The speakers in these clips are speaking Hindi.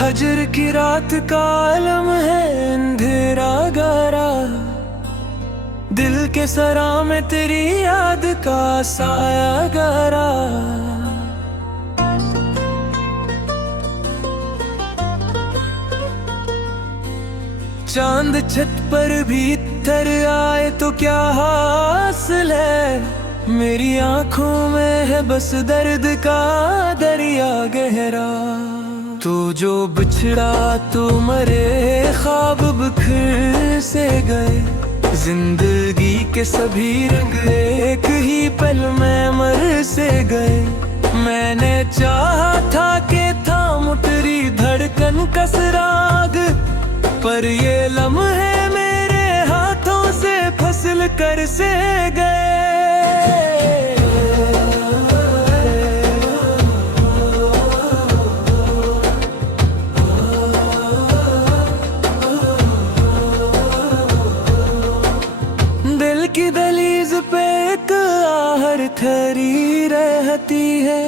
हजर की रात का आलम है अंधेरा गहरा, दिल के सरा में तेरी याद का साया गहरा। चांद छत पर भी तर आए तो क्या हासिल है, मेरी आंखों में है बस दर्द का दरिया गहरा। तू जो बिछड़ा तो मरे ख्वाब बिखर से गए, जिंदगी के सभी रंग एक ही पल में मर से गए। मैंने चाहा था कि थाम तेरी धड़कन का सराग, पर ये लम्हे मेरे हाथों से फसल कर से गए। दिल की दहलीज पे एक आहट ठहरी रहती है,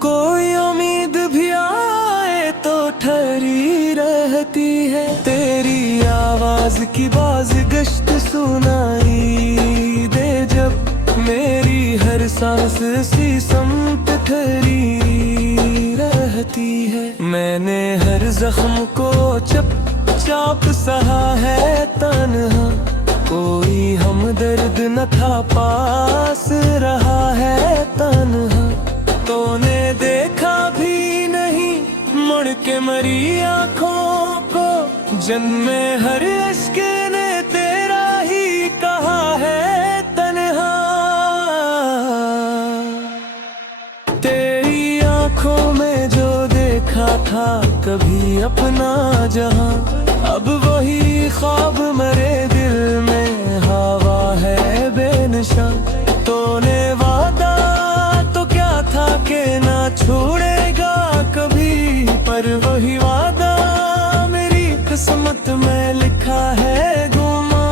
कोई उम्मीद भी आए तो ठहरी रहती है। तेरी आवाज की बाज़गश्त सुनाई दे जब, मेरी हर सांस सी समत ठहरी रहती है। मैंने हर जख्म को चाप सहा है तन्हा, कोई हमदर्द न था पास रहा है तन्हा। तूने देखा भी नहीं मुड़ के मरी आँखों को, जन्मे हर इश्क ने तेरा ही कहा है तन्हा। तेरी आँखों में जो देखा था कभी अपना जहां, अब वही ख्वाब मरे दिल में हवा है बेनिशान। तूने वादा तो क्या था कि ना छोड़ेगा कभी, पर वही वादा मेरी किस्मत में लिखा है गुमा।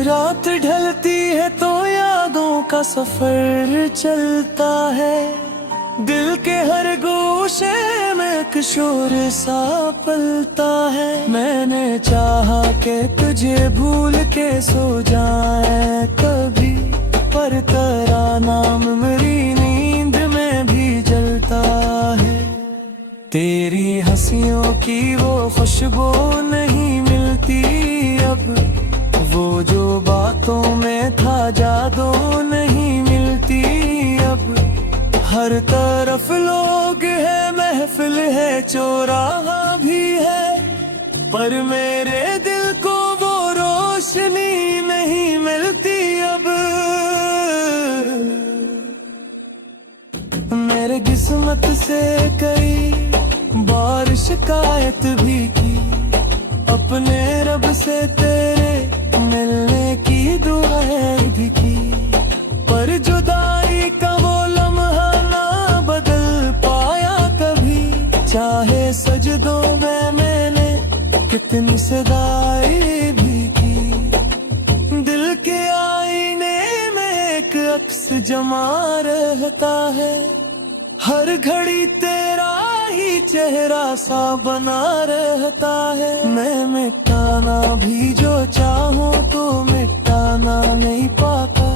रात ढलती है तो यादों का सफर चलता है, दिल के हर गोशे में एक शोर सा पलता है। मैंने चाहा कि तुझे भूल के सो जाए कभी, पर तेरा नाम मेरी नींद में भी जलता है। तेरी हंसियों की वो खुशबू नहीं मिलती अब, वो जो बातों में था जादू नहीं मिलती अब। हर तरफ लोग है, महफिल है, चौराहा भी है, पर मेरे दिल को वो रोशनी नहीं मिलती अब। मेरे किस्मत से कई बार शिकायत भी की, अपने रब से तेरे मिलने की दुआएं भी की, पर जुदाई का वो लम्हा ना बदल पाया कभी। चाहे सजदों में मैंने कितनी सदाई भी की, दिल के आईने में एक अक्स जमा रहता है। हर घड़ी तेरा ही चेहरा सा बना रहता है। मैं मिटाना भी जो चाहूं तो मिटाना नहीं पाता,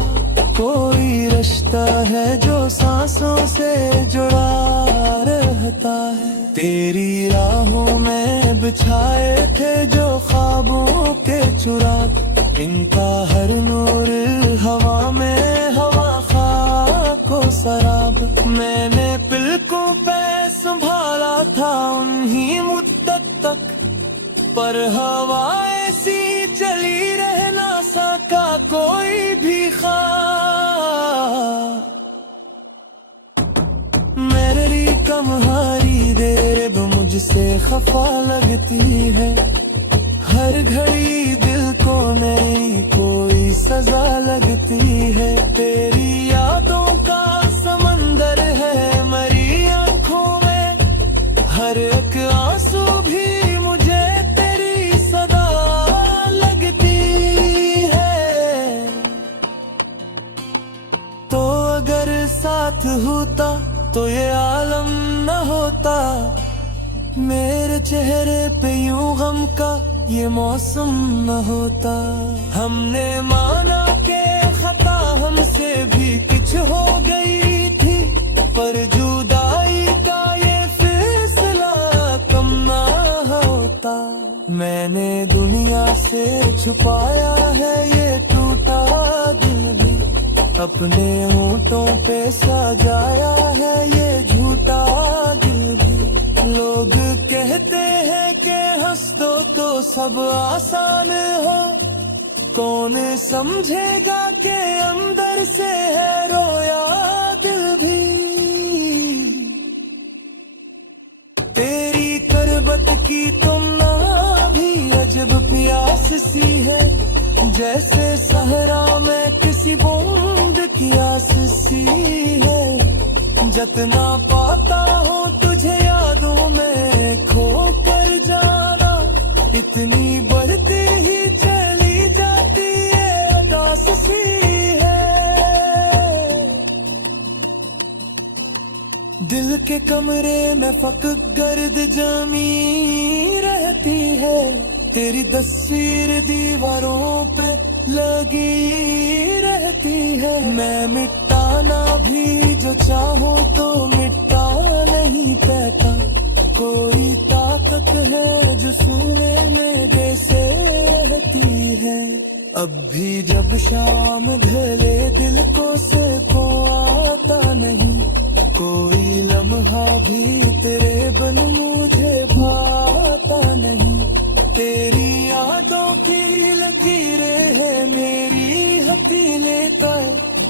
कोई रिश्ता है जो सांसों से जुड़ा रहता है। तेरी राहों में बिछाए थे जो ख्वाबों के चुराग, इनका हर नूर हवा में हवा खाको सराब। मैंने पलकों पे संभाला था उन्हीं मुद्दत तक, पर हवा ऐसी चली रह ना सका कोई भी ख्वाब। मेरी कमहारी देर अब मुझसे खफा लगती है, हर घड़ी दिल को नई कोई सजा लगती है। तेरी यादों का समंदर है मेरी आंखों में, हर एक आंसू भी मुझे तेरी सदा तो ये आलम न होता, मेरे चेहरे पे यूं गम का ये मौसम न होता। हमने माना के खता हमसे भी कुछ हो गई थी, पर जुदाई का ये फैसला कम ना होता। मैंने दुनिया से छुपाया है ये टूटा दिल भी, अपने होंठों पे सजाया है ये झूठा दिल भी। लोग कहते हैं कि हंस दो तो सब आसान हो, कौन समझेगा कि अंदर से है रोया दिल भी। तेरी करबत की तुम ना भी अजब प्यास सी है, जैसे सहरा में किसी बूंद की आस सी है। जितना पाता हूँ तुझे यादों में खो कर जाना, इतनी बढ़ती ही चली जाती है उदास सी है। दिल के कमरे में फक गर्द जमी रहती है, तेरी तस्वीर दीवारों पे लगी रहती है। मैं मिटाना भी जो चाहूँ तो मिटा नहीं पाता, कोई ताकत है जो सुने में जैसे रहती है। अब भी जब शाम ढले दिल को से को आता नहीं, कोई लम्हा भी तेरे बन मुझे भाता नहीं। तेरी यादों की लकीरें है मेरी हथेली पर,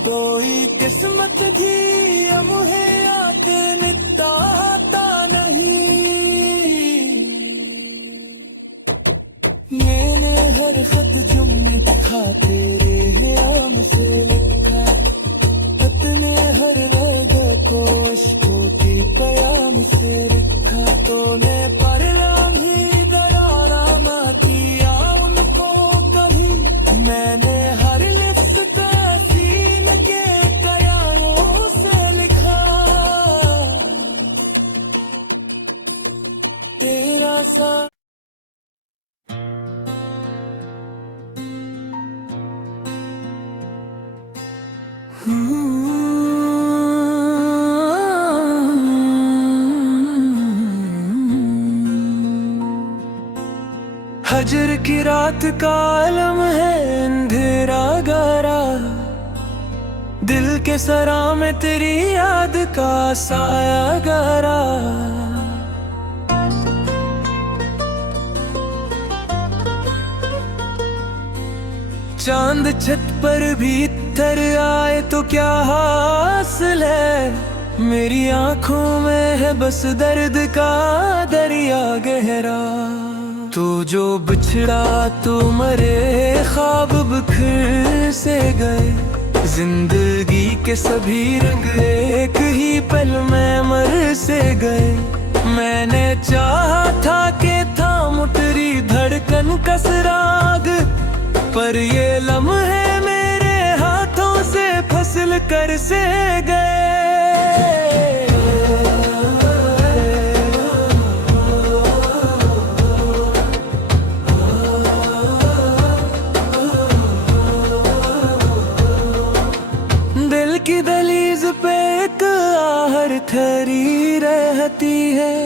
कोई किस्मत भी मुझे आते मिटाता नहीं। मैंने हर खत जो लिखा तेरे नाम से लिखा, अपने हर रगों को अश्कों की प्याम से लिखा। तूने परनाम ही दरारा ना किया उनको कहीं, मैंने हर लिफ्ट सीन के कयामों से लिखा। तेरा सा हजर की रात का आलम है अंधेरा गहरा, दिल के सरा में तेरी याद का साया गहरा। चांद छत पर भी तर आए तो क्या हासिल है, मेरी आंखों में है बस दर्द का दरिया गहरा। तू जो बिछड़ा तू मरे ख्वाब बिखर से गए, जिंदगी के सभी रंग एक ही पल में मर से गए। मैंने चाहा था कि थाम उतरी धड़कन का सराग, पर ये लम्हे मेरे हाथों से फसल कर से गए। दिल की दहलीज पे एक आहट ठहरी रहती है,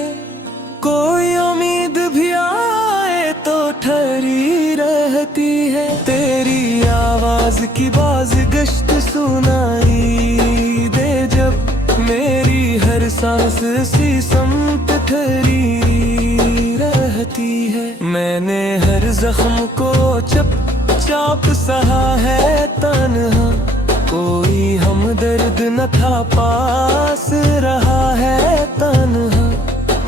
कोई उम्मीद भी आए तो ठहरी रहती है। तेरी आवाज की बाज गश्त सुनाई दे जब, मेरी हर सांस सी समत ठहरी रहती है। मैंने हर जख्म को चाप सहा है तन्हा, कोई हमदर्द न था पास रहा है तन्हा।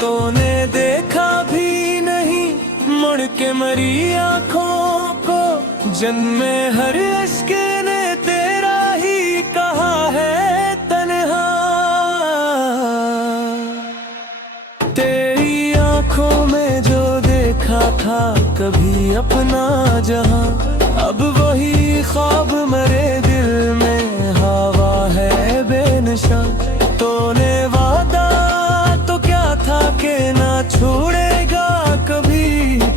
तूने देखा भी नहीं मुड़ के मरी आँखों को, जन्मे हर अश्क ने तेरा ही कहा है तन्हा। तेरी आँखों में जो देखा था कभी अपना जहां, अब वही ख्वाब मरे दिल में हवा है बेनिशान। तूने वादा तो क्या था कि ना छोड़ेगा कभी,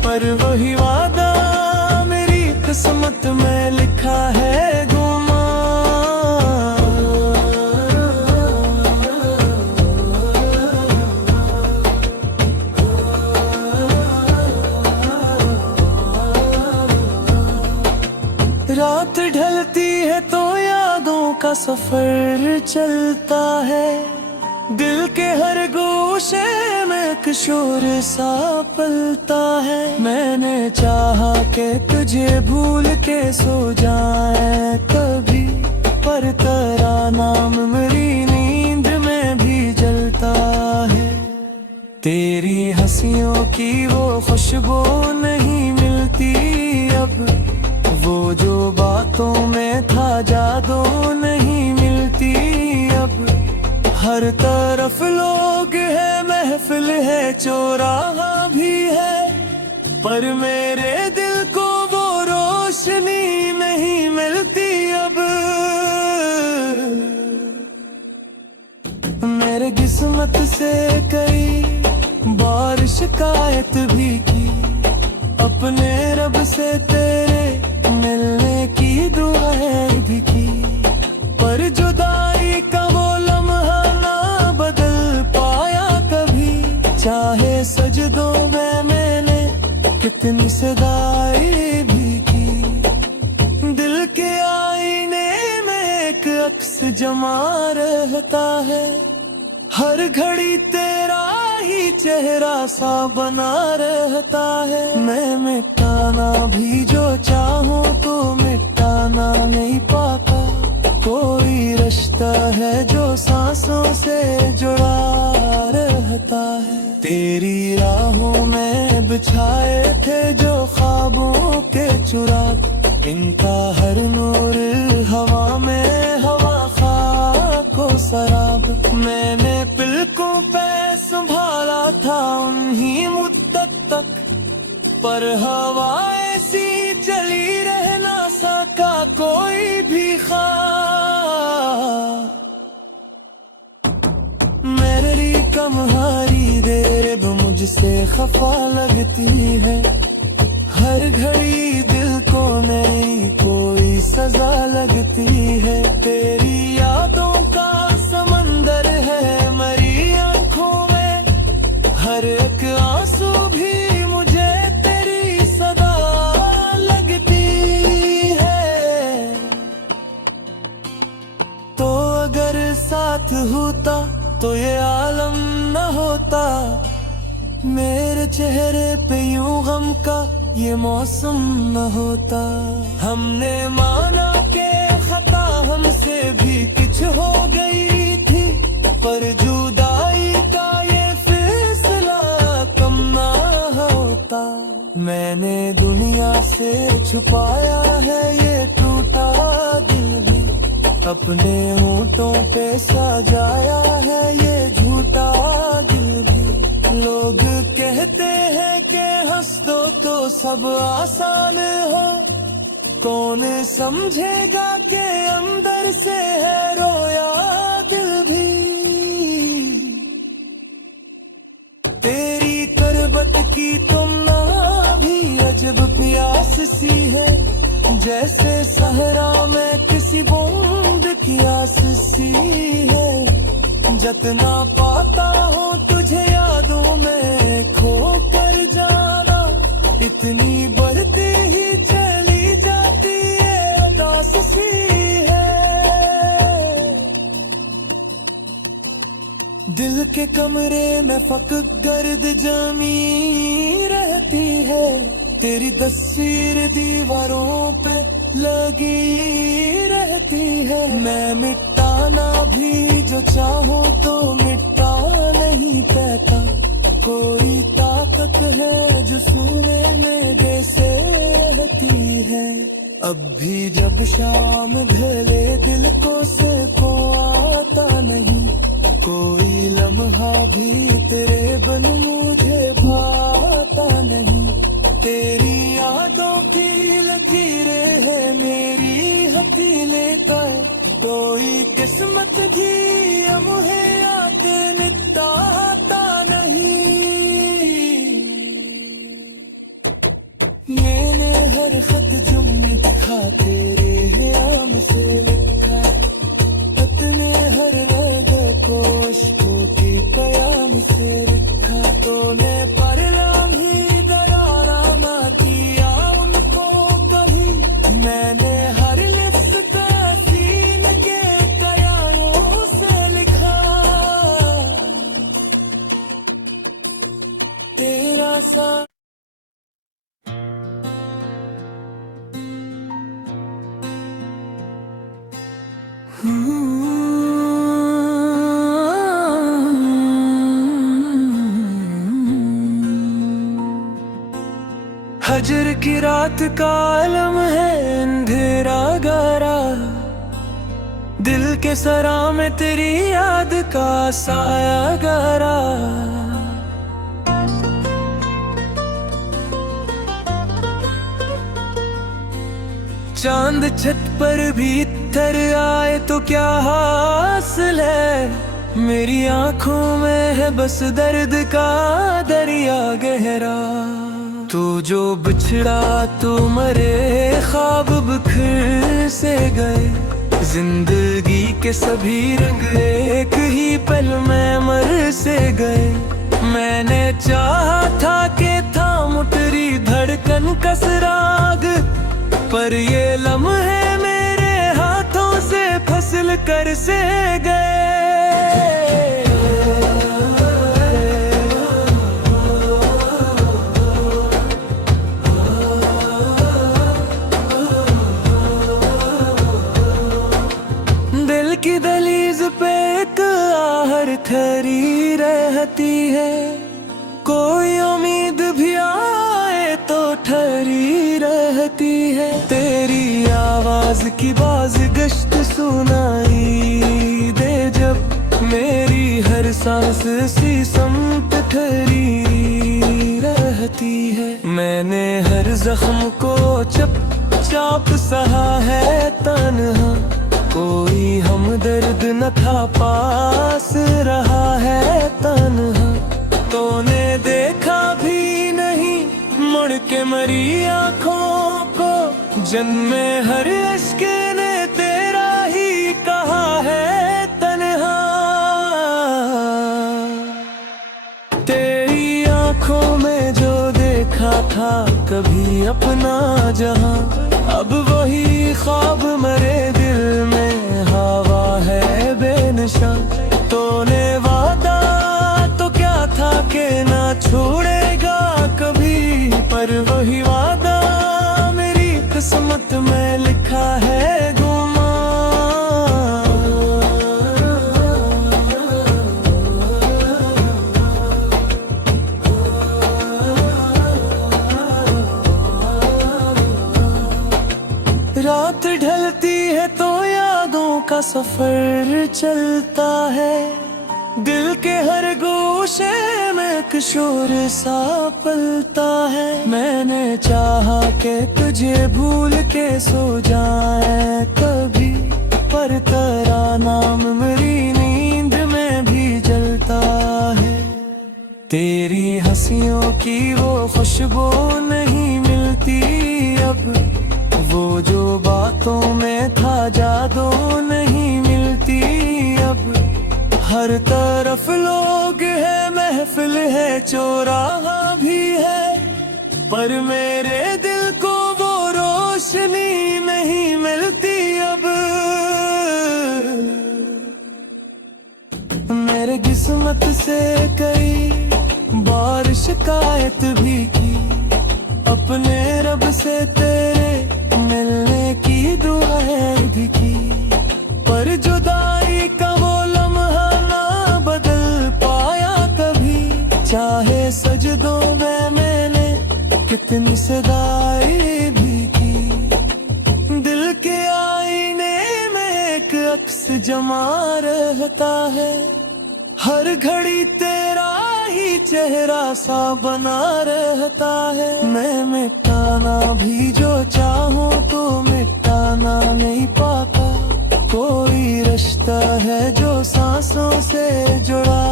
पर वही वादा मेरी किस्मत में लिखा है गुमा। रात ढलती है तो यादों का सफर चलता है, दिल के हर गोशे में एक शोर सा पलता है। मैंने चाहा कि तुझे भूल के सो जाए कभी, पर तेरा नाम मेरी नींद में भी जलता है। तेरी हंसियों की वो खुशबू नहीं मिलती अब, वो जो बातों में था जादू नहीं मिलती अब। हर तरफ लोग है, महफिल है, चौराहा भी है, पर मेरे दिल को वो रोशनी नहीं मिलती अब। मेरे किस्मत से कई बार शिकायत भी की, अपने रब से तेरे मिलने की दुआएं भी की, पर जुदाई का वो लम्हा ना बदल पाया कभी। चाहे सजदों में मैंने कितनी सदाएं भी की, दिल के आईने में एक अक्स जमा रहता है। हर घड़ी तेरा ही चेहरा सा बना रहता है। मैं मिटाना भी जो चाहूं तो मिटाना नहीं पाता, कोई रिश्ता है जो सांसों से जुड़ा रहता है। तेरी राहों में बिछाए थे जो ख्वाबों के चुराग, इनका हर नूर हवा में, हवा खाको सराब। मैंने पलकों पे संभाला था उन्हीं मुद्दत तक, पर हवा ऐसी चली रह ना सका कोई भी ख्वाब। मेरी कमहारी देर भी मुझसे खफा लगती है, हर घड़ी दिल को नई कोई सजा लगती है। तेरी यादों का समंदर है मरी आंखों में, हर एक आंसू भी मुझे तेरी सदा लगती है। तो अगर साथ होता तो ये आलम न होता, मेरे चेहरे पे यूं गम का ये मौसम न होता। हमने माना के खता हमसे भी कुछ हो गई थी, पर जुदाई का ये फैसला कम ना होता। मैंने दुनिया से छुपाया है ये टूटा दिल भी, अपने होंठों पे सजाया है ये झूठा दिल भी। लोग कहते हैं कि हंस दो तो सब आसान हो, कौन समझेगा कि अंदर से है रोया दिल भी। तेरी करबत की तुमना भी अजब प्यास सी है, जैसे सहरा में किसी बूंद की आस सी है। जतना पाता हूँ तुझे यादों में खो कर जाना, इतनी बढ़ती ही चली जाती है उदास सी है। दिल के कमरे में फकत गर्द जमी रहती है, तेरी तस्वीर दीवारों पे लगी रहती है। मैं मिटाना भी जो चाहूं तो मिटा नहीं पाता, कोई ताकत है जो सूने में जैसे रहती है। अब भी जब शाम ढले दिल को सुकून आता नहीं, कोई लम्हा भी तेरे बिन मुझे भाता नहीं। तेरी यादों की लकीरें है मेरी हथेली पर, कोई किस्मत भी मुझे मैंने हर खत जो लिखा तेरे नाम से लिखा, अपने हर रग को अश्कों की कयाम से लिखा। तूने परनाम ही दरारा ना किया उनको कहीं, मैंने हर लिफ्ट तहसीन के कयामों से लिखा। तेरा सा हजर की रात का आलम है अंधेरा गहरा, दिल के सरा में तेरी याद का साया गहरा। चांद छत पर भी इतर आए तो क्या हासिल है, मेरी आंखों में है बस दर्द का दरिया गहरा। तू जो बिछड़ा तो मरे ख्वाब बिखर से गए, जिंदगी के सभी रंग एक ही पल में मर से गए। मैंने चाहा था कि थाम उतरी धड़कन कसराग, पर ये लम्हे मेरे हाथों से फसल कर से गए। दिल की दहलीज पे एक आहट ठहरी रहती है, कोई उम्मीद भी आए तो ठहरी रहती है। तेरी आवाज की बाज गश्त सुनाई दे जब, मेरी हर सांस सी समत ठहरी रहती है। मैंने हर जख्म को चप चाप सहा है तन्हा, कोई हमदर्द न था पास रहा है तन्हा। तूने देखा भी नहीं मुड़ के मरी आँखों को, जन्मे हर इश्क ने तेरा ही कहा है तन्हा। तेरी आँखों में जो देखा था कभी अपना जहां, अब वही ख्वाब मरे दिल में हवा है बेनिशान। तूने वादा तो क्या था कि ना छोड़ेगा कभी, पर वही वादा मेरी किस्मत में लिखा है गुमा। रात ढलती है तो यादों का सफर चलता है, दिल के हर गोशे में एक शोर सा पलता है। मैंने चाहा कि तुझे भूल के सो जाए कभी, पर तेरा नाम मेरी नींद में भी जलता है। तेरी हंसियों की वो खुशबू नहीं मिलती अब, वो जो बातों में था जादू नहीं मिलती अब। हर तरफ लोग है महफिल है चौराहा भी है, पर मेरे दिल को वो रोशनी नहीं मिलती अब। मेरे किस्मत से कई बार शिकायत भी की, अपने रब से तेरे मिलने की दुआएं भी की, पर जुदाई का वो लम्हा ना बदल पाया कभी। चाहे सजदों में मैंने कितनी सदाई भी की, दिल के आईने में एक अक्स जमा रहता है। हर घड़ी तेरा ही चेहरा सा बना रहता है। मैं मिटाना भी जो चाहूँ तो मिटाना नहीं पाता, कोई रिश्ता है जो सांसों से जुड़ा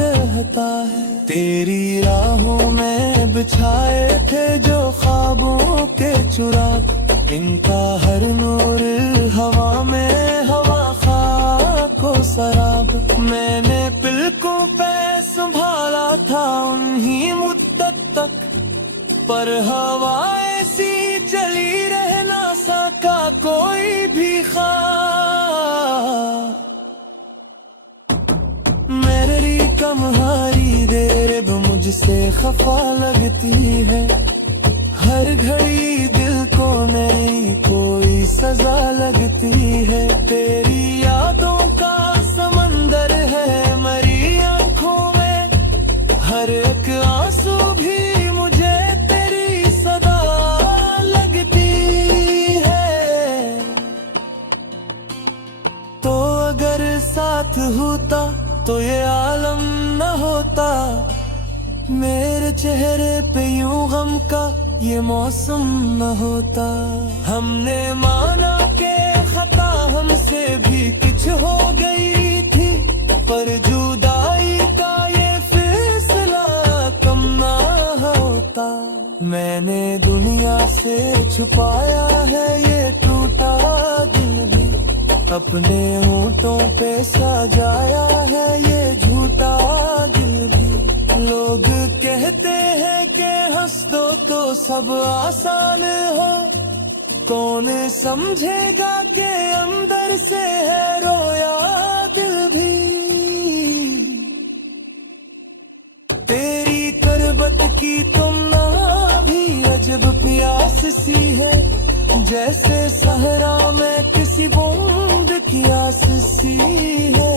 रहता है। तेरी राहों में बिछाए थे जो ख्वाबों के चुराग, इनका हर नूर हवा में, हवा खाको सराब। मैंने पलकों पे संभाला था उन्हीं मुद्दत तक, पर हवा ऐसी चली रह ना सका कोई भी ख्वाब। मेरी कमहारी देर मुझसे खफा लगती है, हर घड़ी दिल को नई कोई सजा लगती है। तेरी यादों का समंदर है मरी आंखों में, हर एक आंसू भी मुझे तेरी सदा लगती है। तो अगर साथ होता तो ये आलम न होता, मेरे चेहरे पे यूं गम का ये मौसम न होता। हमने माना के खता हमसे भी कुछ हो गई थी, पर जुदाई का ये फैसला कम ना होता। मैंने दुनिया से छुपाया है ये टूटा दिल भी, अपने होंठों पे सजाया है ये झूठा दिल भी। लोग कहते हैं कि हंस दो तो सब आसान हो, कौन समझेगा कि अंदर से है रोया दिल भी। तेरी करबत की तुम ना भी अजब प्यास सी है, जैसे सहरा में किसी बूंद की आस सी है।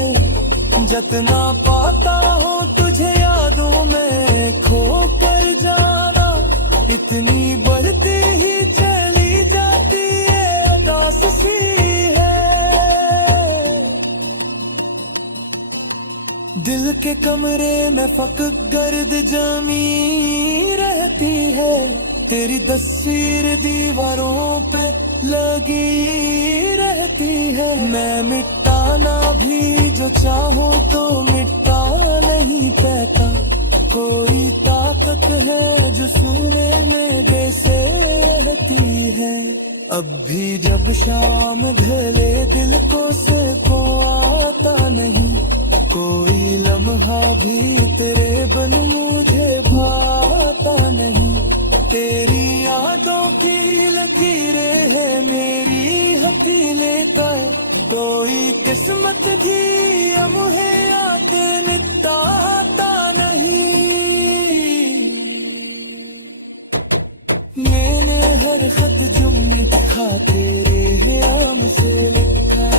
जतना पाता हूँ तुझे यादों में खो कर जाना, इतनी बढ़ती ही चली जाती है उदास सी है। दिल के कमरे में फक गर्द जमी रहती है, तेरी तस्वीर दीवारों पे लगी रहती है। मैं मिटाना भी जो चाहूँ तो मिटा नहीं पाता, कोई ताकत है जो सूने में जैसे रहती है। अब भी जब शाम ढले दिल को को आता नहीं, कोई लम्हा भी तेरे बिन मुझे भाता नहीं। तेरी यादों की लकीरें है मेरी हथेली पर, कोई किस्मत भी मुझे आके मिटाता नहीं। मैंने हर खत जो लिखा तेरे नाम से लिखा,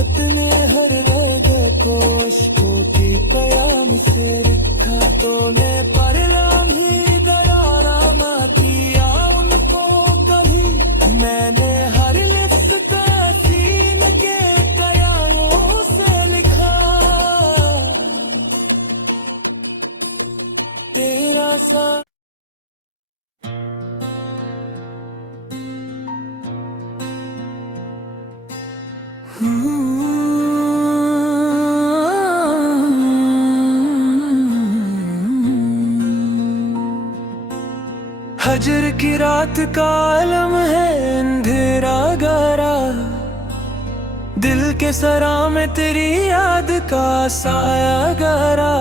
अपने हर रग को अश्कों की कयाम से लिखा। तूने परना भी दरारा ना किया उनको कहीं, मैंने हर लिफ्ट पे सीन के कयामों से लिखा। तेरा सा हजर की रात का आलम है अंधेरा गहरा, दिल के सरा में तेरी याद का साया गहरा।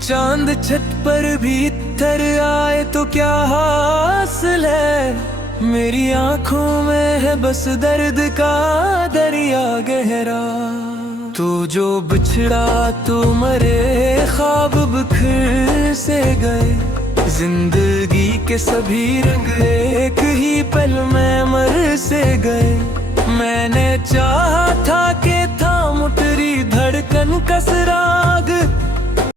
चांद छत पर भी इत्तर आए तो क्या हासिल है, मेरी आंखों में है बस दर्द का दरिया गहरा। तू जो बिछड़ा तो मरे ख्वाब बिखर से गए, जिंदगी के सभी रंग एक ही पल में मर से गए। मैंने चाहा था कि थाम तेरी धड़कन का सुराग